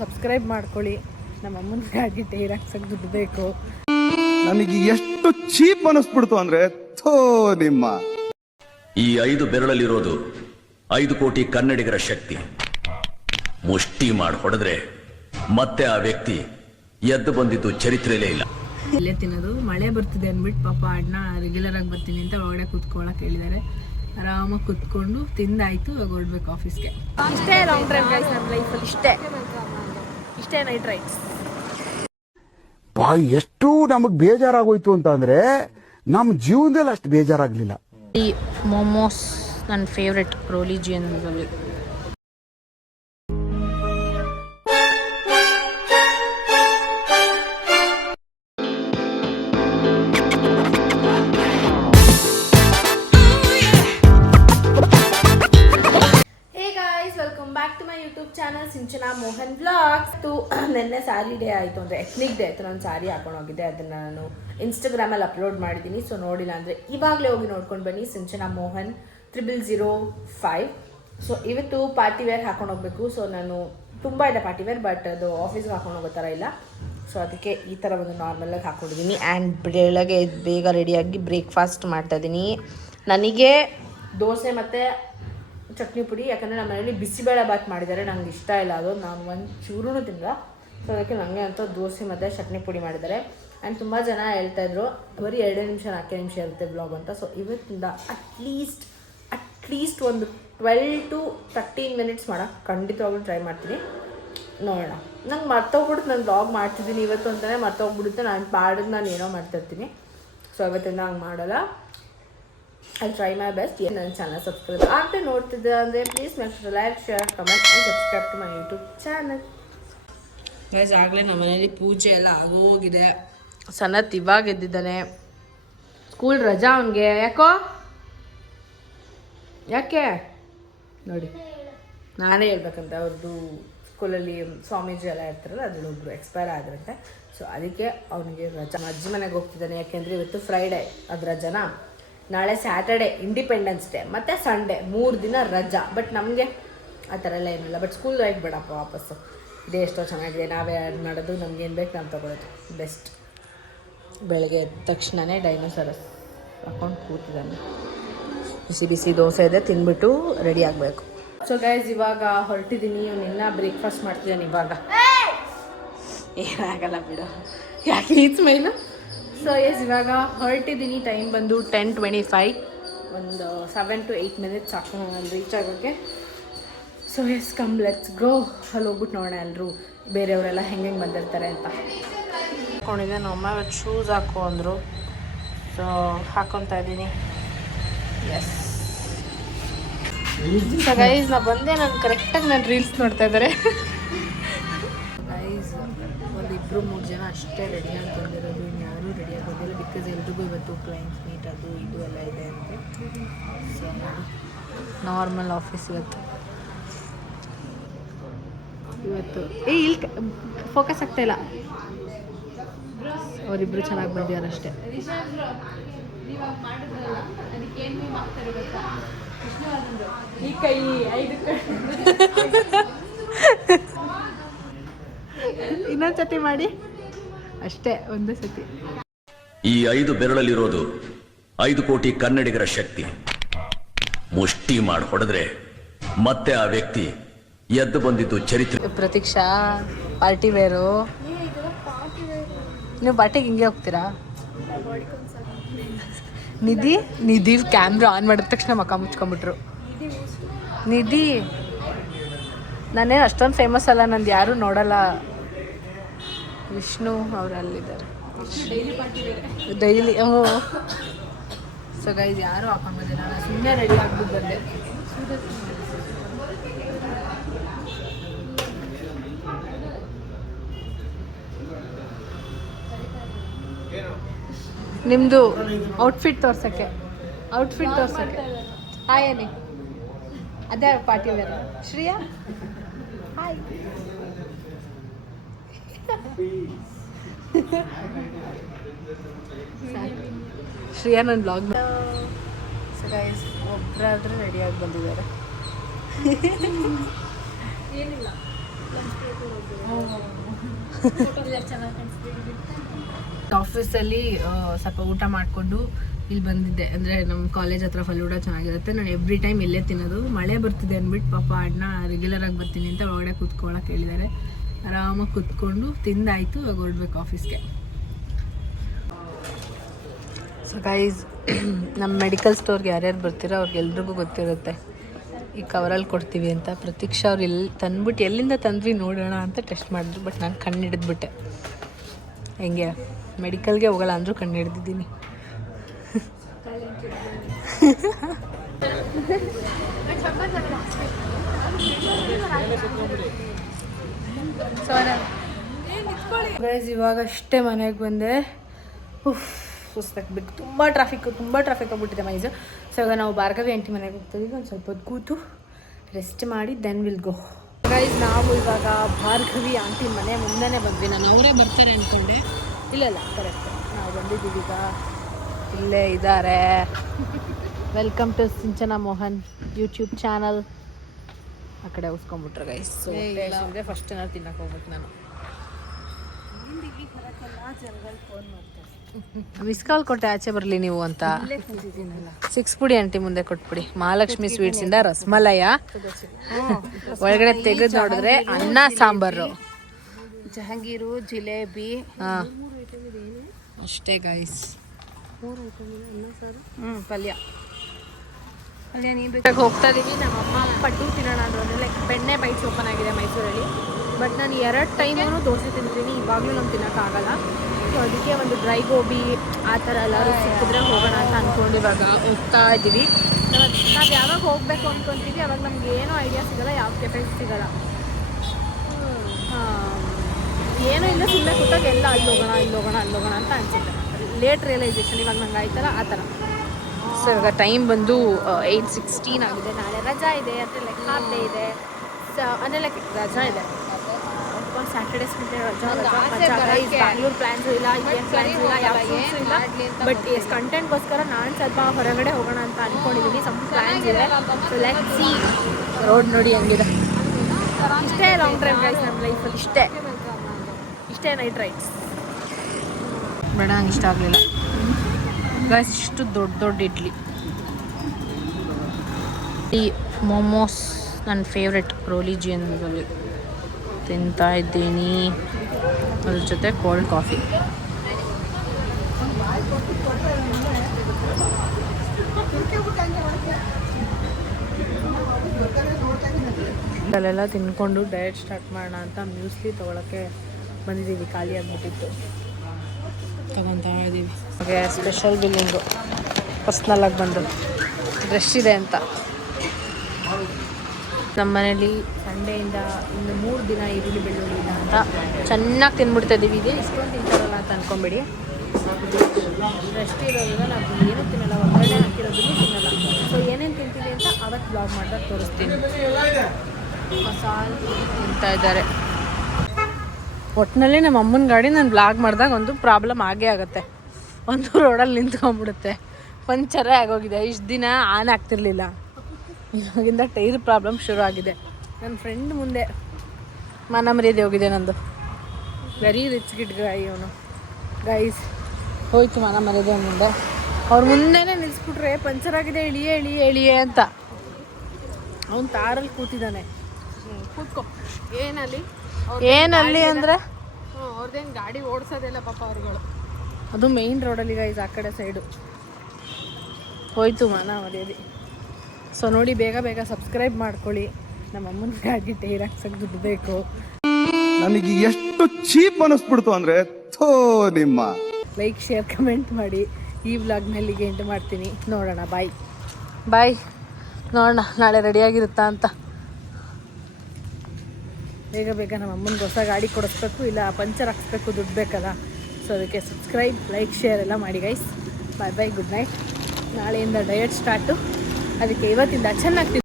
Subscribe ಮಾಡ್ಕೊಳ್ಳಿ. ನಮ್ಮ ಅಮ್ಮನ ಗಾಡಿ ಟೈರ್ ಹಾಕ್ಸಕ್ಕೆ ದುಡ್ಡು ಬೇಕು. ನನಗೆ ಎಷ್ಟು ಚೀಪ್ ಅನಿಸ್ಬಿಡ್ತು ಅಂದ್ರೆ ಥೋ ನಿಮ್ಮ ಈ 5 ಬೆರಳಲ್ಲಿರೋದು 5 ಕೋಟಿ ಕನ್ನಡಿಗರ ಶಕ್ತಿ. ಮುಷ್ಟಿ ಮಾಡಿ ಹೊಡೆದ್ರೆ ಮತ್ತೆ ಆ ವ್ಯಕ್ತಿ ಎದ್ದು ಬಂದಿದ್ದು ಚರಿತ್ರೆಯಲ್ಲೇ ಇಲ್ಲ. ಇಲ್ಲೇ ತಿನ್ನೋದು. ಮಳೆ ಬರ್ತಿದೆ ಅಂದ್ಬಿಟ್ಟು ಪಾಪ ಅಣ್ಣ ರೆಗ್ಯುಲರ್ ಆಗಿ ಬರ್ತೀನಿ ಅಂತ ಒಳಗಡೆ ಕೂತ್ಕೊಳ್ಳೋಕೆ ಹೇಳಿದ್ದಾರೆ. ಆರಾಮಾಗಿ ಕೂತ್ಕೊಂಡು ತಿಂದಾಯ್ತು. ಇವಾಗ ಹೊರಡ್ಬೇಕು ಆಫೀಸ್ಗೆ. ಇಷ್ಟೇ ಲಾಂಗ್ ಡ್ರೈವ್ ಗೈಸ್ ನಮ್ಮ ಲೈಫಲ್ಲಿ. ಇಷ್ಟೇ ನೈಟ್ ರೈಡ್ಸ್. ಎಷ್ಟು ನಮಗೆ ಬೇಜಾರಾಗೋಯ್ತು ಅಂತ ಅಂದ್ರೆ ನಮ್ಮ ಜೀವನದಲ್ಲಿ ಅಷ್ಟು ಬೇಜಾರಾಗ್ಲಿಲ್ಲ. ಈ ಮೊಮೋಸ್ ನನ್ನ ಫೇವ್ರೆಟ್ ರೋಲಿಜಿಯನ್ಸಲ್ಲಿ. Welcome back to my YouTube channel Sinchana Mohan vlogs. ನಿನ್ನೆ ಸ್ಯಾರಿ ಡೇ ಆಯಿತು, ಅಂದರೆ ಎತ್ನಿಕ್ ಡೇ ಆಯಿತು. ನಾನು ಸ್ಯಾರಿ ಹಾಕೊಂಡು ಹೋಗಿದ್ದೆ, ಅದನ್ನು ನಾನು ಇನ್ಸ್ಟಾಗ್ರಾಮಲ್ಲಿ ಅಪ್ಲೋಡ್ ಮಾಡಿದ್ದೀನಿ. ಸೊ ನೋಡಿಲ್ಲ ಅಂದರೆ ಇವಾಗಲೇ ಹೋಗಿ ನೋಡ್ಕೊಂಡು ಬನ್ನಿ. ಸಿಂಚನಾ ಮೋಹನ್ 0005. ಸೊ ಇವತ್ತು ಪಾರ್ಟಿ ವೇರ್ ಹಾಕೊಂಡು ಹೋಗಬೇಕು. ಸೊ ನಾನು ತುಂಬ ಇದೆ ಪಾರ್ಟಿ ವೇರ್, ಬಟ್ ಅದು ಆಫೀಸ್ಗೆ ಹಾಕೊಂಡು ಹೋಗೋ ಥರ ಇಲ್ಲ. ಸೊ ಅದಕ್ಕೆ ಈ ಥರ ಒಂದು ನಾರ್ಮಲಾಗಿ ಹಾಕ್ಕೊಂಡಿದ್ದೀನಿ. ಆ್ಯಂಡ್ ಬೆಳಗ್ಗೆ ಬೇಗ ರೆಡಿಯಾಗಿ ಬ್ರೇಕ್ಫಾಸ್ಟ್ ಮಾಡ್ತಾಯಿದ್ದೀನಿ. ನನಗೆ ದೋಸೆ ಮತ್ತು ಚಟ್ನಿ ಪುಡಿ, ಯಾಕಂದರೆ ನಮ್ಮ ಮನೇಲಿ ಬಿಸಿಬೇಳೆ ಬಾತ್ ಮಾಡಿದ್ದಾರೆ. ನಂಗೆ ಇಷ್ಟ ಇಲ್ಲ ಅದು, ನಾನು ಒಂದು ಚೂರೂ ತಿಂದ. ಸೊ ಅದಕ್ಕೆ ನನಗೆ ಅಂತ ದೋಸೆ ಮತ್ತು ಚಟ್ನಿ ಪುಡಿ ಮಾಡಿದ್ದಾರೆ. ಆ್ಯಂಡ್ ತುಂಬ ಜನ ಹೇಳ್ತಾಯಿದ್ರು ಬರೀ 2 ನಿಮಿಷ 4 ನಿಮಿಷ ಇರುತ್ತೆ ಬ್ಲಾಗ್ ಅಂತ. ಸೊ ಇವತ್ತಿಂದ ಅಟ್ಲೀಸ್ಟ್ ಒಂದು 12 to 13 ಮಿನಿಟ್ಸ್ ಮಾಡೋಕ್ಕೆ ಖಂಡಿತವಾಗ್ಲೂ ಟ್ರೈ ಮಾಡ್ತೀನಿ. ನೋಡೋಣ. ನಂಗೆ ಮರ್ತೋಗ್ಬಿಡುತ್ತೆ, ನಾನು ಬ್ಲಾಗ್ ಮಾಡ್ತಿದ್ದೀನಿ ಇವತ್ತು ಅಂತಲೇ ಮರ್ತೋಗ್ಬಿಡುತ್ತೆ. ನಾನು ಪಾಡಿಗೆ ನಾನು ಏನೋ ಮಾಡ್ತಾಯಿರ್ತೀನಿ. ಸೊ ಇವತ್ತಿಂದ ಹಂಗೆ ಮಾಡಲ್ಲ. I try my best. ನನ್ನ ಚಾನಲ್ ಸಬ್ಸ್ಕ್ರೈಬ್ ಆಗದೆ ನೋಡ್ತಿದ್ದೆ ಅಂದರೆ please make sure like, share, comment and subscribe to my YouTube channel. Guys ಆಗಲೇ ನಮ್ಮ ಮನೇಲಿ ಪೂಜೆ ಎಲ್ಲ ಆಗೋಗಿದೆ. ಸನತ್ ಇವಾಗ ಎದ್ದಿದ್ದಾನೆ. ಸ್ಕೂಲ್ ರಜಾ ಅವನಿಗೆ. ಯಾಕೆ ನೋಡಿ, ನಾನೇ ಹೇಳ್ಬೇಕಂತ. ಅವ್ರದ್ದು ಸ್ಕೂಲಲ್ಲಿ ಸ್ವಾಮೀಜಿ ಎಲ್ಲ ಇರ್ತಾರಲ್ಲ, ಅದರೊಬ್ಬರು ಎಕ್ಸ್ಪೈರ್ ಆಗಿರುತ್ತೆ. ಸೊ ಅದಕ್ಕೆ ಅವನಿಗೆ ರಜಾ. ಅಜ್ಜಿ ಮನೆಗೆ ಹೋಗ್ತಿದ್ದಾನೆ, ಯಾಕೆಂದರೆ ಇವತ್ತು ಫ್ರೈಡೇ, ಅದು ರಜಾನ. ನಾಳೆ ಸ್ಯಾಟರ್ಡೆ ಇಂಡಿಪೆಂಡೆನ್ಸ್ ಡೇ ಮತ್ತು ಸಂಡೇ 3 ದಿನ ರಜಾ. ಬಟ್ ನಮಗೆ ಆ ಥರ ಎಲ್ಲ ಏನಿಲ್ಲ. ಬಟ್ ಸ್ಕೂಲ್ ಲೈಫ್ ಬೇಡಪ್ಪ ವಾಪಸ್ಸು. ಇದೇ ಎಷ್ಟೋ ಚೆನ್ನಾಗಿದೆ. ನಾವೇ ಮಾಡೋದು, ನಮ್ಗೇನು ಬೇಕು ನಾವು ತೊಗೊಳೋದು ಬೆಸ್ಟ್. ಬೆಳಗ್ಗೆ ಎದ್ದ ತಕ್ಷಣವೇ ಡೈನೋಸರಸ್ ಹಾಕೊಂಡು ಕೂತಿದ್ದಾನೆ. ಬಿಸಿ ದೋಸೆ ಇದೆ, ತಿಂದ್ಬಿಟ್ಟು ರೆಡಿ ಆಗಬೇಕು. ಸೊ ಗೈಸ್ ಇವಾಗ ಹೊರಟಿದ್ದೀನಿ. ಇವನಿನ್ನ ಬ್ರೇಕ್ಫಾಸ್ಟ್ ಮಾಡ್ತಿದ್ದಾನೆ ಇವಾಗ. ಏನಾಗಲ್ಲ ಬಿಡು, ಯಾಕೆ ಈ ಸ್ಮೈಲು. ಸೊ ಎಸ್ ಇವಾಗ ಹೊರಟಿದ್ದೀನಿ. ಟೈಮ್ ಬಂದು 10:25. ಒಂದು 7 to 8 ಮಿನಿಟ್ಸ್ ಸಾಕು ನಾನು ರೀಚ್ ಆಗೋಕ್ಕೆ. So yes come let's go. ಅಲ್ಲಿ ಹೋಗ್ಬಿಟ್ಟು ನೋಡೋಣ ಎಲ್ಲರೂ ಬೇರೆಯವರೆಲ್ಲ ಹೆಂಗೆ ಬಂದಿರ್ತಾರೆ ಅಂತ. ಹಾಕ್ಕೊಂಡಿದ್ದೆ. ನಮ್ಮ ಇವತ್ತು ಶೂಸ್ ಹಾಕೋ ಅಂದರು. ಸೊ ಹಾಕ್ಕೊತಾ ಇದ್ದೀನಿ. ಎಸ್ ಸೊ ಗೈಸ್ ನಾ ಬಂದೆ. ನಾನು ಕರೆಕ್ಟಾಗಿ ನಾನು ರೀಲ್ಸ್ ನೋಡ್ತಾ ಇದ್ದಾರೆ. ಗೈಸ್ ಒಂದು 2-3 ಜನ ಅಷ್ಟೇ ರೆಡಿಯಾಗಿ ಬಂದಿರೋದು, ಇನ್ಯಾರೂ ರೆಡಿಯಾಗಿ ಬಂದಿಲ್ಲ. ಬಿಕಾಸ್ ಎಲ್ರಿಗೂ ಇವತ್ತು ಕ್ಲೈಂಟ್ಸ್ ಮೀಟ್ ಅದು ಇದು ಎಲ್ಲ ಇದೆ ಅಂತ. ಸೊ ನಾರ್ಮಲ್ ಆಫೀಸ್ ಇವತ್ತು ಇಲ್ಲಿ ಫೋಕಸ್ ಆಗ್ತಾ ಇಲ್ಲ. ಅವರಿಬ್ಬರು ಚೆನ್ನಾಗಿ ಬಂದಿದ್ದಾರೆ ಅಷ್ಟೇ. ಈ ಕೈ 5 ಇನ್ನೊಂದು ಸತಿ ಮಾಡಿ ಅಷ್ಟೇ, ಒಂದು ಸತಿ. ಈ 5 ಬೆರಳಲ್ಲಿರೋದು 5 ಕೋಟಿ ಕನ್ನಡಿಗರ ಶಕ್ತಿ. ಮುಷ್ಟಿ ಮಾಡಿ ಹೊಡೆದ್ರೆ ಮತ್ತೆ ಆ ವ್ಯಕ್ತಿ ಎದ್ದು ಬಂದಿದ್ದು ಚರಿತ್ರೆ. Pratiksha party wear. ನೀವು ಪಾರ್ಟಿಗೆ ಹಿಂಗೆ ಹೋಗ್ತೀರಾ? ನಿಧಿ ಕ್ಯಾಮ್ರಾ ಆನ್ ಮಾಡಿದ ತಕ್ಷಣ ಮಕ್ಕ ಮುಚ್ಕೊಂಡ್ಬಿಟ್ರು. ನಿಧಿ ನಾನೇನು ಅಷ್ಟೊಂದು ಫೇಮಸ್ ಅಲ್ಲ, ನಂದು ಯಾರೂ ನೋಡಲ್ಲ. ವಿಷ್ಣು ಅವರು ಅಲ್ಲಿದ್ದಾರೆ ಡೈಲಿ. ಸೊ ಗೈಸ್ ಯಾರೂ ಹಾಕೊಂಡು ಬಂದಿಲ್ಲ, ನಾನು ಸುಮ್ಮನೆ ರೆಡಿ ಆಗ್ಬಿಟ್ಟು ಬಂದೆ. ನಿಮ್ಮದು ಔಟ್ಫಿಟ್ ತೋರ್ಸೋಕ್ಕೆ ಹಾಯ್ ಏನಿ ಅದೇ party wear. Shreya hi. Shreya ನನ್ನ ಬ್ಲಾಗ್. ಸೊ ಗೈಸ್ ಒಬ್ಬರಾದ್ರೆ ರೆಡಿಯಾಗಿ ಬಂದಿದ್ದಾರೆ. ಏನಿಲ್ಲ ಆಫೀಸಲ್ಲಿ ಸ್ವಲ್ಪ ಊಟ ಮಾಡಿಕೊಂಡು ಇಲ್ಲಿ ಬಂದಿದ್ದೆ. ಅಂದರೆ ನಮ್ಮ ಕಾಲೇಜ್ ಹತ್ರ ಫಲೂಡ ಚೆನ್ನಾಗಿರುತ್ತೆ. ನಾನು ಎವ್ರಿ ಟೈಮ್ ಇಲ್ಲೇ ತಿನ್ನೋದು. ಮಳೆ ಬರ್ತಿದೆ ಅಂದ್ಬಿಟ್ಟು ಪಾಪ ಅಣ್ಣ ರೆಗ್ಯುಲರಾಗಿ ಬರ್ತೀನಿ ಅಂತ ಒಳಗಡೆ ಕೂತ್ಕೊಳ್ಳೋಕೆ ಹೇಳಿದ್ದಾರೆ. ಆರಾಮಾಗಿ ಕೂತ್ಕೊಂಡು ತಿಂದಾಯಿತು. ಇವಾಗ ಹೊರಡ್ಬೇಕು ಆಫೀಸ್ಗೆ. ಸೊ ಗೈಸ್, ನಮ್ಮ ಮೆಡಿಕಲ್ ಸ್ಟೋರ್ಗೆ ಯಾರ್ಯಾರು ಬರ್ತೀರೋ ಅವ್ರಿಗೆಲ್ರಿಗೂ ಗೊತ್ತಿರುತ್ತೆ ಈ ಕವರಲ್ಲಿ ಕೊಡ್ತೀವಿ ಅಂತ. ಪ್ರತೀಕ್ಷಾ ಅವ್ರು ತಂದ್ಬಿಟ್ಟು ಎಲ್ಲಿಂದ ತಂದ್ವಿ ನೋಡೋಣ ಅಂತ ಟೆಸ್ಟ್ ಮಾಡಿದ್ರು. ಬಟ್ ನಾನು ಕಣ್ಣು ಹಿಡಿದ್ಬಿಟ್ಟೆ. ಹೆಂಗೆ ಮೆಡಿಕಲ್ಗೆ ಹೋಗಲ್ಲ ಅಂದರೂ ಕಣ್ಣು ಹಿಡ್ದಿದ್ದೀನಿ. ಗೈಸ್, ಇವಾಗ ಅಷ್ಟೇ ಮನೆಗೆ ಬಂದೆ. ಸುಸ್ತಾಗ್ಬೇಕು. ತುಂಬ ಟ್ರಾಫಿಕ್ ಆಗ್ಬಿಟ್ಟಿದೆ ಮೈಸೂರು. ಸೊ ಇವಾಗ ನಾವು ಭಾರ್ಗವಿ ಆಂಟಿ ಮನೆಗೆ ಹೋಗ್ತಿದ್ದೀವಿ. ಒಂದು ಸ್ವಲ್ಪ ಹೊತ್ತು ಕೂತು ರೆಸ್ಟ್ ಮಾಡಿ ದೆನ್ ವಿಲ್ ಗೋ. ಗೈಸ್, ನಾವು ಇವಾಗ ಭಾರ್ಗವಿ ಆಂಟಿ ಮನೆ ಮುಂದೆನೇ ಬಂದ್ವಿ. ನಾನು ಅವರೇ ಬರ್ತಾರೆ ಅಂದ್ಕೊಂಡೆ. ಇಲ್ಲ ಕರೆಕ್ಟ್, ನಾವು ಬಂದಿದ್ದೀವಿ. ಈಗ ಇಲ್ಲೇ ಇದ್ದಾರೆ. Welcome to Sinchana Mohan YouTube channel. ಆ ಕಡೆ ಉಸ್ಕೊಂಡ್ಬಿಟ್ರೆ ಗೈಸ್. ಸೊ ಫಸ್ಟ್ ಏನಾದ್ರು ತಿನ್ನಕ್ಕೆ ಹೋಗ್ಬೇಕು ನಾನು. ಮಿಸ್ ಕಾಲ್ ಕೊಟ್ಟೆ ಆಚೆ ಬರಲಿ ನೀವು ಅಂತ. 6 ಪುಡಿ ಆಂಟಿ ಮುಂದೆ ಕೊಟ್ಬಿಡಿ. ಮಹಾಲಕ್ಷ್ಮಿ ಸ್ವೀಟ್ಸ್ ಇಂದ ರಸಮಲಯ. ಒಳಗಡೆ ತೆಗೆದು ನೋಡಿದ್ರೆ ಅನ್ನ ಸಾಂಬಾರು, ಜಹಾಂಗೀರು, ಜಿಲೇಬಿ. ಅಷ್ಟೇ ಗೈಸ್. ಪಲ್ಯ ಹೋಗ್ತಾ ಇದೀವಿ. ನಮ್ಮಮ್ಮ ಪಡ್ಡು ತಿನ್ನೋಣ ಅಂದ್ರೆ ಲೈಕ್ ಬೆಣ್ಣೆ ಬೈಟ್ಸ್ ಓಪನ್ ಆಗಿದೆ ಮೈಸೂರಲ್ಲಿ. ಬಟ್ ನಾನು 2 ಟೈಮೂ ದೋಸೆ ತಿಂತೀನಿ. ಇವಾಗಲೂ ನಮ್ಗೆ ತಿನ್ನೋಕ್ಕಾಗಲ್ಲ. ಸೊ ಅದಕ್ಕೆ ಒಂದು ಡ್ರೈ ಗೋಬಿ ಆ ಥರ ಎಲ್ಲರೂ ಸಿಕ್ಕಿದ್ರೆ ಹೋಗೋಣ ಅಂತ ಅಂದ್ಕೊಂಡು ಇವಾಗ ಹೋಗ್ತಾ ಇದ್ದೀವಿ. ನಾವು ಯಾವಾಗ ಹೋಗಬೇಕು ಅಂದ್ಕೊತೀವಿ ಅವಾಗ ನಮ್ಗೆ ಏನೂ ಐಡಿಯಾ ಸಿಗೋಲ್ಲ, ಯಾವ ಕೆಫೆಸ್ ಸಿಗೋಲ್ಲ. ಏನೂ ಇಲ್ಲ, ಸುಮ್ಮನೆ ಕೂತಾಗ ಎಲ್ಲ ಅಲ್ಲಿ ಹೋಗೋಣ ಅಂತ ಅನಿಸುತ್ತೆ. ಲೇಟ್ ರಿಯಲೈಸೇಷನ್ ಇವಾಗ ನಂಗೆ ಆಯ್ತಲ್ಲ ಆ ಥರ. ಸೊ ಇವಾಗ ಟೈಮ್ ಬಂದು 8:16 ಆಗಿದೆ. ನಾಳೆ ರಜಾ ಇದೆ, ಅಂದರೆ ಲೈಕ್ ಹಾಫ್ ಡೇ ಇದೆ. ಸೊ ಅಂದರೆ ಲೈಕ್ ರಜಾ ಇದೆ. ಸ್ಯಾಟರ್ಡೇ ಸಂಡೇ ರಜಾ. ಬ್ಯಾಂಗ್ಳೂರ್ ಪ್ಲ್ಯಾನ್ಸು ಇಲ್ಲ, ಏನು ಪ್ಲ್ಯಾನ್ಸು ಇಲ್ಲ, ಯಾವ ಫ್ರೂಟ್ಸು ಇಲ್ಲ. ಬಟ್ ಎಷ್ಟು ಕಂಟೆಂಟ್ಗೋಸ್ಕರ ನಾನು ಸ್ವಲ್ಪ ಹೊರಗಡೆ ಹೋಗೋಣ ಅಂತ ಅಂದ್ಕೊಂಡಿದ್ದೀನಿ. ಸಮ್ ಪ್ಲ್ಯಾನ್ಸ್ ಇದೆ. So let see. ರೋಡ್ ನೋಡಿ ಹೆಂಗಿದೆ. ಇಷ್ಟೇ ಲಾಂಗ್ ಡ್ರೈವ್ ಗೈಸ್ ನಮ್ಮ ಲೈಫಲ್ಲಿ. ಇಷ್ಟೇ ನೈಟ್ ರೈಡ್ಸ್. ಬೇಡ, ನಂಗೆ ಇಷ್ಟ ಆಗಲಿಲ್ಲ ಗೈಸ್. ಇಷ್ಟು ದೊಡ್ಡ ಇಡ್ಲಿ. ಈ ಮೋಮೋಸ್ ನನ್ನ ಫೇವ್ರೆಟ್. ರೋಲಿಜಿ ಅನ್ನೋದ್ರಲ್ಲಿ ತಿಂತಾ ಇದ್ದೀನಿ. ಅದ್ರ ಜೊತೆ ಕೋಲ್ಡ್ ಕಾಫಿ. ಅಲ್ಲೆಲ್ಲ ತಿನ್ಕೊಂಡು ಡಯಟ್ ಸ್ಟಾರ್ಟ್ ಮಾಡೋಣ ಅಂತ ಮ್ಯೂಸ್ಲಿ ತೊಗೊಳಕ್ಕೆ ಬಂದಿದ್ದೀವಿ. ಖಾಲಿ ಆಗಿಬಿಟ್ಟಿತ್ತು, ತಗೊತಾ ಇದ್ದೀವಿ. ಹಾಗೆ ಸ್ಪೆಷಲ್ ಬಿಲ್ಲಿಂಗು ಪರ್ಸ್ನಲ್ಲಾಗಿ ಬಂದು ರಶ್ ಇದೆ ಅಂತ. ನಮ್ಮ ಮನೇಲಿ ಸಂಡೆಯಿಂದ ಇನ್ನು 3 ದಿನ ಈರುಳ್ಳಿ ಬೆಳ್ಳುಳ್ಳಿ ಇಲ್ಲ ಅಂತ ಚೆನ್ನಾಗಿ ತಿನ್ಬಿಡ್ತಾ ಇದ್ದೀವಿ. ಇದೆ ಇಷ್ಟೊಂದು ತಿಂತಾರಲ್ಲ ಅಂತ ಅಂದ್ಕೊಂಬೇಡಿ. ರಶ್ ಇರೋದ್ರಿಂದ ನಾವು ಏನೂ ತಿನ್ನಲ್ಲ, ಹೊರಗಡೆ ಹಾಕಿರೋದನ್ನು ತಿನ್ನಲ್ಲ. ಸೊ ಏನೇನು ತಿಂತೀವಿ ಅಂತ ಅವತ್ತು ಬ್ಲಾಗ್ ಮಾಡಿದಾಗ ತೋರಿಸ್ತೀನಿ. ಮಸಾಲೆ ತಿಂತಾ ಇದ್ದಾರೆ. ಒಟ್ಟಿನಲ್ಲಿ ನಮ್ಮ ಅಮ್ಮನ ಗಾಡಿ ನಾನು ಬ್ಲಾಗ್ ಮಾಡಿದಾಗ ಒಂದು ಪ್ರಾಬ್ಲಮ್ ಆಗೇ ಆಗುತ್ತೆ. ಒಂದು ರೋಡಲ್ಲಿ ನಿಂತ್ಕೊಂಡ್ಬಿಡುತ್ತೆ. ಪಂಚರೇ ಆಗೋಗಿದೆ. ಇಷ್ಟು ದಿನ ಆನ್ ಆಗ್ತಿರ್ಲಿಲ್ಲ. ಇವಾಗಿಂದ ಟೈರ್ ಪ್ರಾಬ್ಲಮ್ ಶುರು ಆಗಿದೆ. ನನ್ನ ಫ್ರೆಂಡ್ ಮುಂದೆ ಮನ ಮರ್ಯಾದೆ ಹೋಗಿದೆ ನಂದು. ವೆರಿ ರಿಚ್ ಗಿಡ್ ಗಾಯ್ ಅವನು. ಗೈಸ್ ಹೋಯ್ತು ಮನ ಮರ್ಯಾದೆ ಮುಂದೆ. ಅವ್ರ ಮುಂದೆನೇ ನಿಲ್ಲಿಸ್ಬಿಟ್ರೆ ಪಂಚರ್ ಆಗಿದೆ, ಇಳಿಯೇ ಅಂತ. ಅವನು ತಾರಲ್ಲಿ ಕೂತಿದ್ದಾನೆ. ಕೂತ್ಕೊ. ಏನಲ್ಲಿ ಅಂದರೆ ಅವ್ರದ್ದೇನು ಗಾಡಿ ಓಡಿಸೋದಿಲ್ಲ ಪಾಪ ಅವ್ರುಗಳು. ಅದು ಮೇಯ್ನ್ ರೋಡಲ್ಲಿ ಗೈಸ್, ಆ ಕಡೆ ಸೈಡು. ಹೋಯ್ತು ಮನ ಮರ್ಯಾದೆ. ಸೊ ನೋಡಿ, ಬೇಗ ಸಬ್ಸ್ಕ್ರೈಬ್ ಮಾಡ್ಕೊಳ್ಳಿ. ನಮ್ಮ ಅಮ್ಮನ ಗಾಡಿ ಟೈರ್ ಹಾಕ್ಸಕ್ಕೆ ದುಡ್ಡು ಬೇಕು. ನನಗೆ ಎಷ್ಟು ಚೀಪ್ ಅನಿಸ್ಬಿಡ್ತು ಅಂದ್ರೆ ನಿಮ್ಮ ಲೈಕ್, ಶೇರ್, ಕಮೆಂಟ್ ಮಾಡಿ. ಈ ವ್ಲಾಗ್ನಲ್ಲಿ ಎಂಡ್ ಮಾಡ್ತೀನಿ. ನೋಡೋಣ. ಬಾಯ್. ನೋಡೋಣ ನಾಳೆ ರೆಡಿಯಾಗಿರುತ್ತಾ ಅಂತ. ಬೇಗ ನಮ್ಮ ಅಮ್ಮನಿಗೆ ಹೊಸ ಗಾಡಿ ಕೊಡಿಸ್ಬೇಕು, ಇಲ್ಲ ಪಂಚರ್ ಹಾಕ್ಸ್ಬೇಕು, ದುಡ್ಡು ಬೇಕಲ್ಲ. ಸೊ ಅದಕ್ಕೆ ಸಬ್ಸ್ಕ್ರೈಬ್, ಲೈಕ್, ಶೇರ್ ಎಲ್ಲ ಮಾಡಿ ಗೈಸ್. ಬಾಯ್, ಗುಡ್ ನೈಟ್. ನಾಳೆಯಿಂದ ಡಯಟ್ ಸ್ಟಾರ್ಟು. ಅದಕ್ಕೆ ಇವತ್ತಿಂದ ಚೆನ್ನಾಗಿ